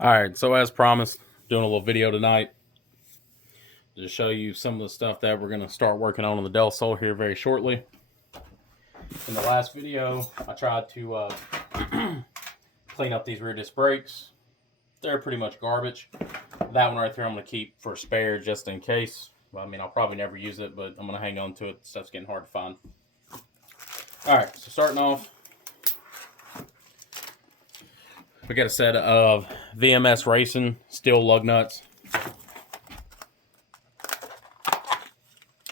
Alright, so as promised, doing a little video tonight to show you some of the stuff that we're going to start working on the Del Sol here very shortly. In the last video, I tried to clean up these rear disc brakes. They're pretty much garbage. That one right there I'm going to keep for spare just in case. Well, I mean, I'll probably never use it, but I'm going to hang on to it. Stuff's getting hard to find. Alright, so starting off, we got a set of VMS Racing steel lug nuts.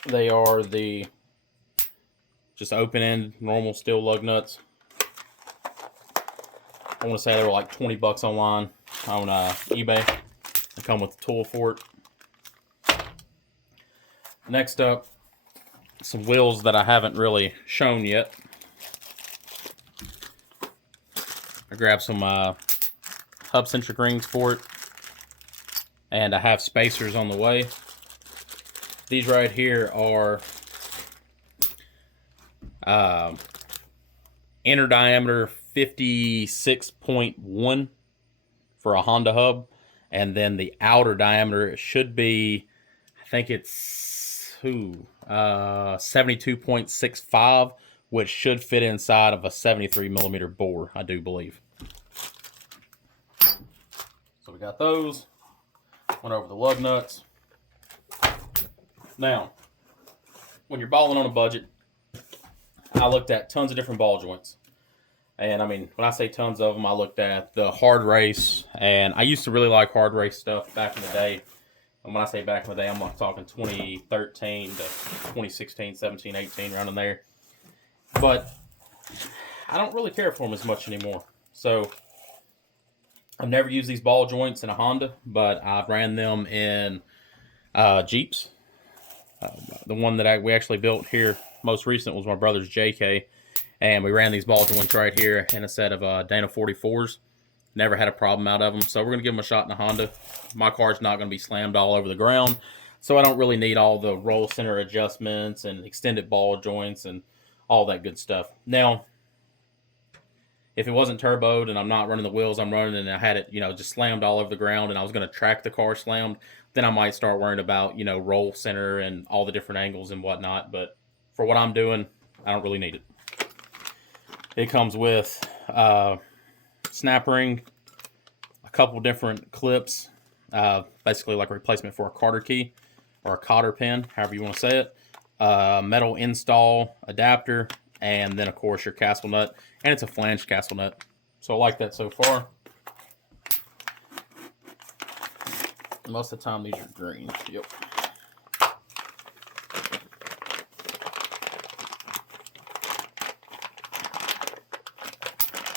They are the just open-end normal steel lug nuts. I want to say they were like 20 bucks online on eBay. They come with a tool for it. Next up, some wheels that I haven't really shown yet. I grabbed some hub centric rings for it, and I have spacers on the way. These right here are inner diameter 56.1 for a Honda hub, and then the outer diameter should be, I think it's 72.65, which should fit inside of a 73 millimeter bore, I do believe. So we got those. Went over the lug nuts. Now, when you're balling on a budget, I looked at tons of different ball joints. And I mean, when I say tons of them, I looked at the hard race. And I used to really like hard race stuff back in the day. And when I say back in the day, I'm like talking 2013 to 2016, 17, 18, around in there. But I don't really care for them as much anymore. So I've never used these ball joints in a Honda, but I've ran them in Jeeps. The one that we actually built here most recent was my brother's JK, and we ran these ball joints right here in a set of Dana 44s. Never had a problem out of them, so we're going to give them a shot in a Honda. My car's not going to be slammed all over the ground, so I don't really need all the roll center adjustments and extended ball joints and all that good stuff. Now, if it wasn't turboed and I'm not running the wheels I'm running and I had it, just slammed all over the ground and I was going to track the car slammed, then I might start worrying about, roll center and all the different angles and whatnot. But for what I'm doing, I don't really need it. It comes with snap ring, a couple different clips, basically like a replacement for a Carter key or a cotter pin, however you want to say it, metal install adapter, and then of course your castle nut, and it's a flange castle nut. So I like that so far. Most of the time these are green. Yep.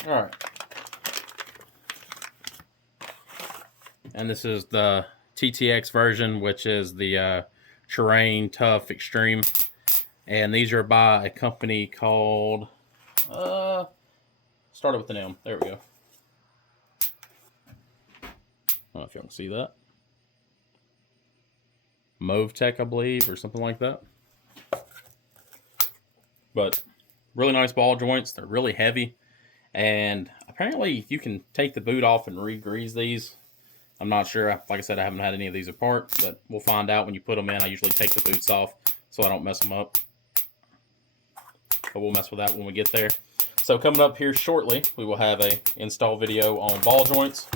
All right. And this is the TTX version, which is the Terrain Tough Extreme. And these are by a company called, started with an M. There we go. I don't know if you can see that. Mauve Tech, I believe, or something like that. But really nice ball joints. They're really heavy. And apparently you can take the boot off and re-grease these. I'm not sure. Like I said, I haven't had any of these apart, but we'll find out when you put them in. I usually take the boots off so I don't mess them up. But we'll mess with that when we get there. So coming up here shortly, we will have a install video on ball joints.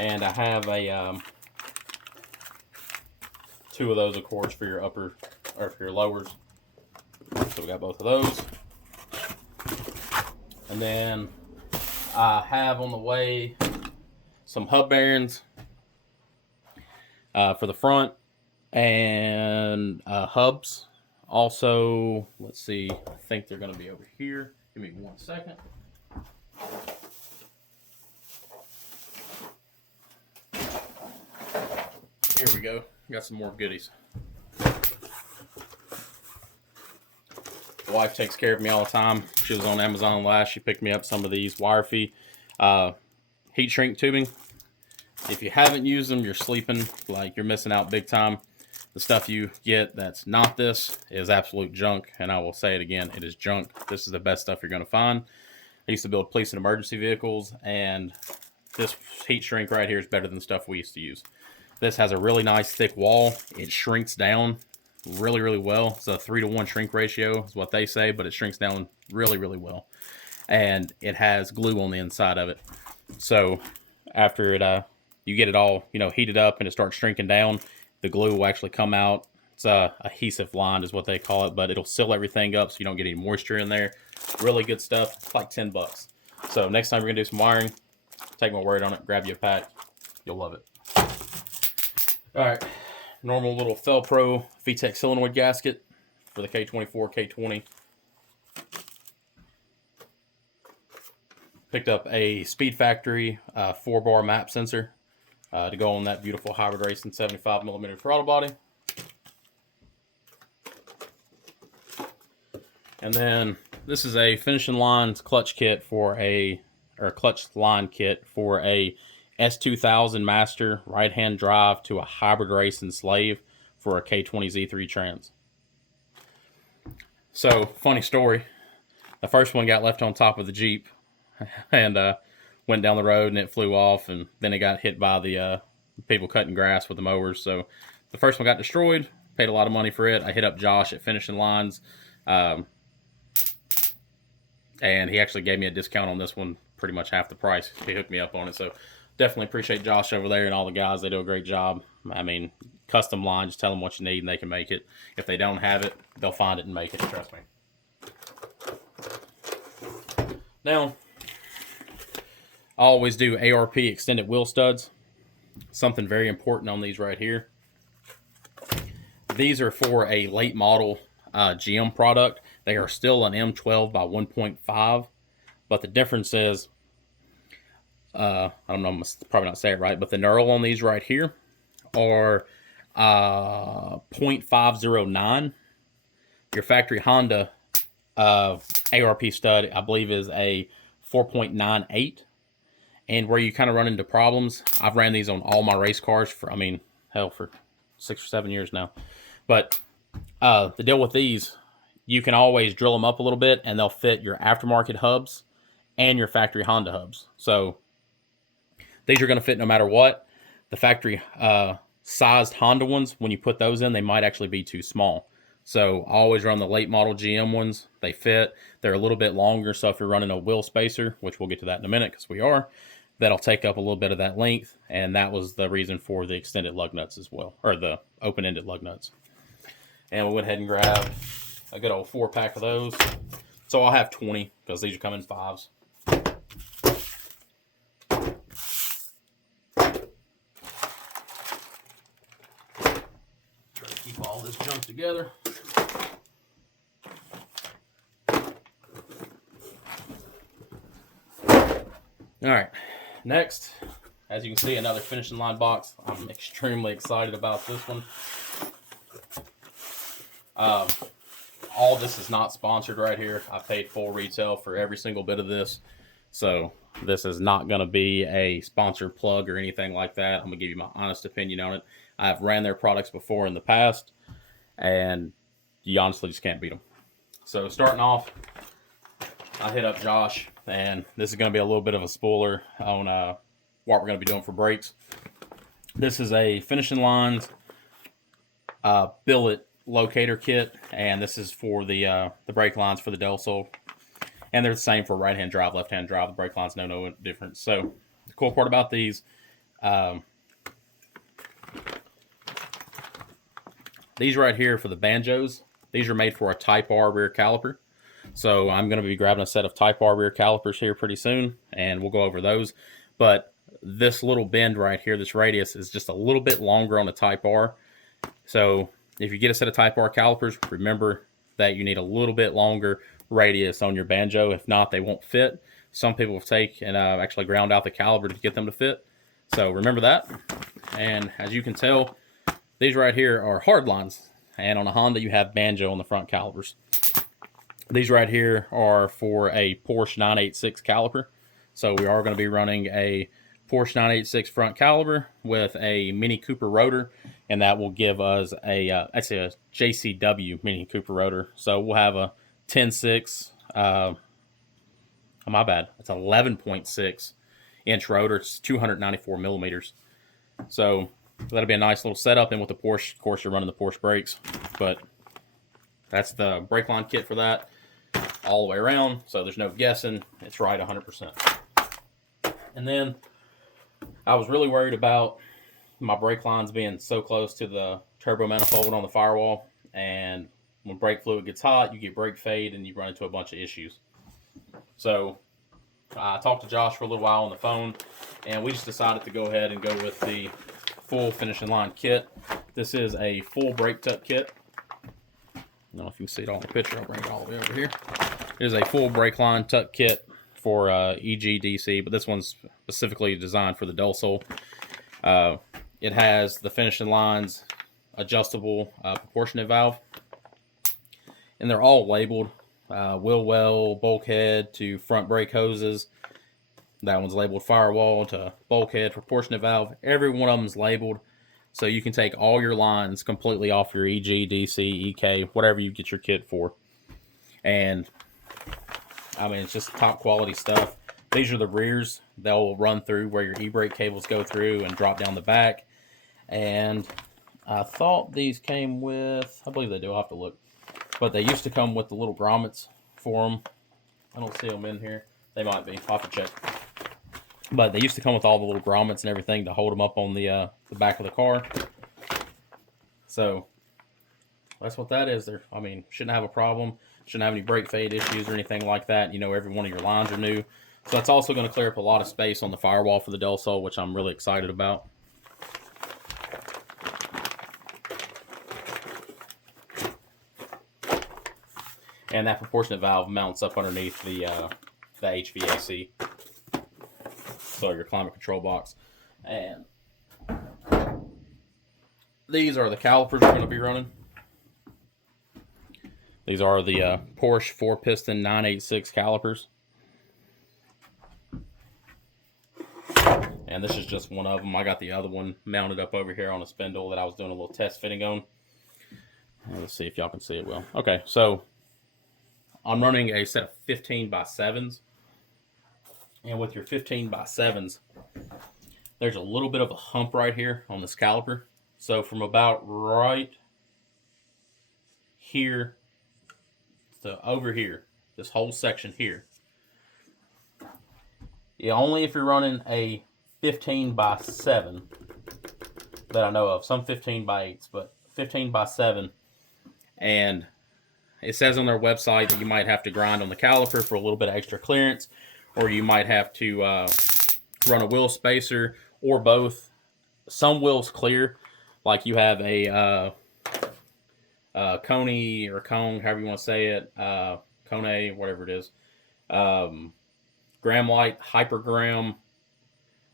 And I have a two of those, of course, for your upper or for your lowers. So we got both of those. And then I have on the way some hub bearings for the front and hubs. Also, let's see, I think they're going to be over here. Give me 1 second. Here we go. Got some more goodies. The wife takes care of me all the time. She was on Amazon last. She picked me up some of these wire fee heat shrink tubing. If you haven't used them, you're sleeping. Like, you're missing out big time. The stuff you get that's not this is absolute junk, and I will say it again, it is junk. This is the best stuff you're going to find. I used to build police and emergency vehicles, and this heat shrink right here is better than the stuff we used to use. This has a really nice thick wall. It shrinks down really, really well. It's a 3-to-1 shrink ratio is what they say, but it shrinks down really, really well. And it has glue on the inside of it. So after it, you get it all, heated up and it starts shrinking down, the glue will actually come out. It's adhesive lined is what they call it, but it'll seal everything up so you don't get any moisture in there. Really good stuff. It's like $10. So next time we're gonna do some wiring, take my word on it. Grab you a pack. You'll love it. All right, normal little Felpro VTEC solenoid gasket for the K24, K20. Picked up a Speed Factory 4-bar map sensor to go on that beautiful hybridracing 75mm throttle body. And then this is a finishing lines clutch kit clutch line kit for a S2000 Master right-hand drive to a hybridracing slave for a K20 Z3 trans. So, funny story. The first one got left on top of the Jeep and went down the road and it flew off, and then it got hit by the people cutting grass with the mowers. So the first one got destroyed, paid a lot of money for it. I hit up Josh at Finishing Lines, and he actually gave me a discount on this one, pretty much half the price. He hooked me up on it. So definitely appreciate Josh over there and all the guys. They do a great job. I mean, custom line, just tell them what you need and they can make it. If they don't have it, they'll find it and make it, trust me. Now, I always do ARP extended wheel studs. Something very important on these right here. These are for a late model GM product. They are still an M12 by 1.5, but the difference is, I don't know, I'm probably not say it right, but the knurl on these right here are 0.509. Your factory Honda ARP stud, I believe, is a 4.98. And where you kind of run into problems, I've ran these on all my race cars for 6 or 7 years now. But the deal with these, you can always drill them up a little bit and they'll fit your aftermarket hubs and your factory Honda hubs. So these are going to fit no matter what. The factory sized Honda ones, when you put those in, they might actually be too small. So I always run the late model GM ones. They fit. They're a little bit longer, so if you're running a wheel spacer, which we'll get to that in a minute because we are, that'll take up a little bit of that length, and that was the reason for the extended lug nuts as well, or the open-ended lug nuts. And we went ahead and grabbed a good old 4-pack of those. So I'll have 20 because these are coming in 5s. Try to keep all this junk together. All right, next, as you can see, another finishing line box. I'm extremely excited about this one. All this is not sponsored right here. I paid full retail for every single bit of this. So this is not going to be a sponsored plug or anything like that. I'm going to give you my honest opinion on it. I've ran their products before in the past, and you honestly just can't beat them. So starting off, I hit up Josh, and this is going to be a little bit of a spoiler on what we're going to be doing for brakes. This is a Finishing Lines billet locator kit, and this is for the brake lines for the Del Sol. And they're the same for right-hand drive, left-hand drive. The brake lines know no difference. So the cool part about these, these right here for the banjos, these are made for a Type R rear caliper. So I'm going to be grabbing a set of Type R rear calipers here pretty soon, and we'll go over those. But this little bend right here, this radius, is just a little bit longer on a Type R. So if you get a set of Type R calipers, remember that you need a little bit longer radius on your banjo. If not, they won't fit. Some people will take and actually ground out the caliper to get them to fit. So remember that. And as you can tell, these right here are hard lines. And on a Honda, you have banjo on the front calipers. These right here are for a Porsche 986 caliper. So we are going to be running a Porsche 986 front caliper with a Mini Cooper rotor, and that will give us that's a JCW Mini Cooper rotor. So we'll have a 10.6, oh my bad, it's 11.6 inch rotor. It's 294 millimeters. So that'll be a nice little setup. And with the Porsche, of course, you're running the Porsche brakes, but that's the brake line kit for that all the way around. So there's no guessing. It's right 100%. And then I was really worried about my brake lines being so close to the turbo manifold on the firewall. And when brake fluid gets hot, you get brake fade and you run into a bunch of issues. So I talked to Josh for a little while on the phone, and we just decided to go ahead and go with the full finishing line kit. This is a full brake tut kit. I don't know if you can see it on the picture. I'll bring it all the way over here. It is a full brake line tut kit for EGDC, but this one's specifically designed for the dull sole. It has the finishing lines adjustable proportionate valve, and they're all labeled wheel well, bulkhead to front brake hoses. That one's labeled firewall to bulkhead proportionate valve. Every one of them is labeled, so you can take all your lines completely off your EG, DC, EK, whatever you get your kit for. And I mean, it's just top quality stuff. These are the rears. They'll run through where your e-brake cables go through and drop down the back. And I thought these came with, I believe they do, I'll have to look. But they used to come with the little grommets for them. I don't see them in here. They might be. I'll have to check. But they used to come with all the little grommets and everything to hold them up on the back of the car. So that's what that is. There, I mean, shouldn't have a problem. Shouldn't have any brake fade issues or anything like that. You know, every one of your lines are new. So that's also going to clear up a lot of space on the firewall for the dull sole, which I'm really excited about. And that proportionate valve mounts up underneath the HVAC. So your climate control box. And these are the calipers we're going to be running. These are the Porsche 4-piston 986 calipers. And this is just one of them. I got the other one mounted up over here on a spindle that I was doing a little test fitting on. Let's see if y'all can see it well. Okay, so I'm running a set of 15x7s. And with your 15x7s, there's a little bit of a hump right here on this caliper. So from about right here to over here, this whole section here, only if you're running a 15x7 that I know of, some 15x8s, but 15x7, and it says on their website that you might have to grind on the caliper for a little bit of extra clearance, or you might have to run a wheel spacer, or both. Some wheels clear, like you have a Coney or Cone, however you want to say it, Kone, whatever it is, Gram Light, Hypergram,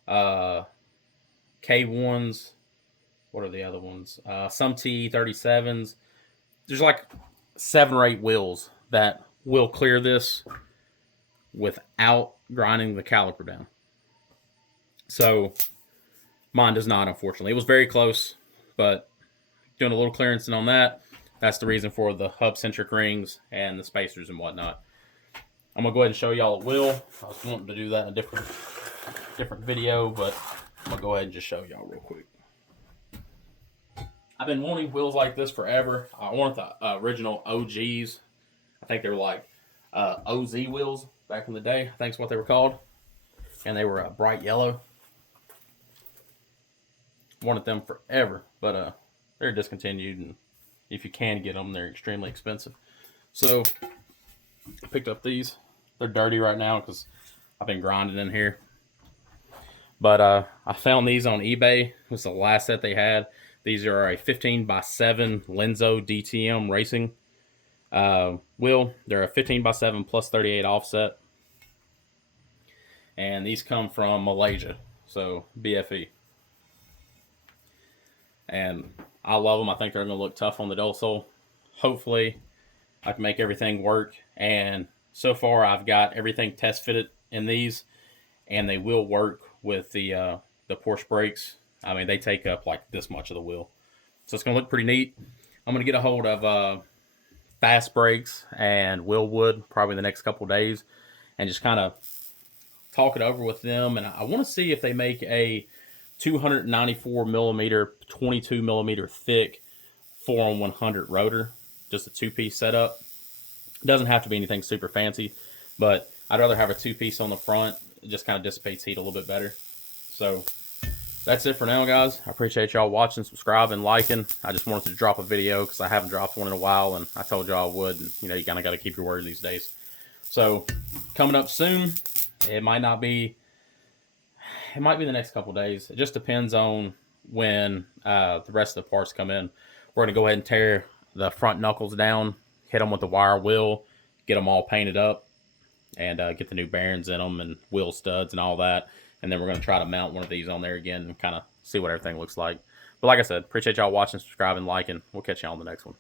K1s, what are the other ones? Some T37s. There's like 7 or 8 wheels that will clear this without grinding the caliper down. So mine does not, unfortunately. It was very close, but doing a little clearancing on that. That's the reason for the hub-centric rings and the spacers and whatnot. I'm going to go ahead and show y'all a wheel. I was wanting to do that in a different video, but I'm going to go ahead and just show y'all real quick. I've been wanting wheels like this forever. I wanted the original OGs. I think they were like OZ wheels back in the day. I think that's what they were called. And they were bright yellow. Wanted them forever, but they're discontinued, and if you can get them, they're extremely expensive. So I picked up these. They're dirty right now because I've been grinding in here. But I found these on eBay. It was the last set they had. These are a 15x7 Lenzo DTM racing wheel. They're a 15x7 plus 38 offset. And these come from Malaysia, so BFE. And I love them. I think they're going to look tough on the dull sole. Hopefully, I can make everything work. And so far, I've got everything test fitted in these, and they will work with the Porsche brakes. I mean, they take up like this much of the wheel. So it's going to look pretty neat. I'm going to get a hold of Fast Brakes and Willwood probably the next couple days and just kind of talk it over with them. And I want to see if they make a 294 millimeter, 22 millimeter thick 4-on-100 rotor, just a two-piece setup. It doesn't have to be anything super fancy, but I'd rather have a two-piece on the front. It just kind of dissipates heat a little bit better. So that's it for now, guys. I appreciate y'all watching, subscribing, liking. I just wanted to drop a video because I haven't dropped one in a while, and I told y'all I would. And, you know, you kind of got to keep your word these days. So coming up soon, it might be the next couple days. It just depends on when the rest of the parts come in. We're going to go ahead and tear the front knuckles down, hit them with the wire wheel, get them all painted up, and get the new bearings in them and wheel studs and all that. And then we're going to try to mount one of these on there again and kind of see what everything looks like. But like I said, appreciate y'all watching, subscribing, liking. We'll catch y'all on the next one.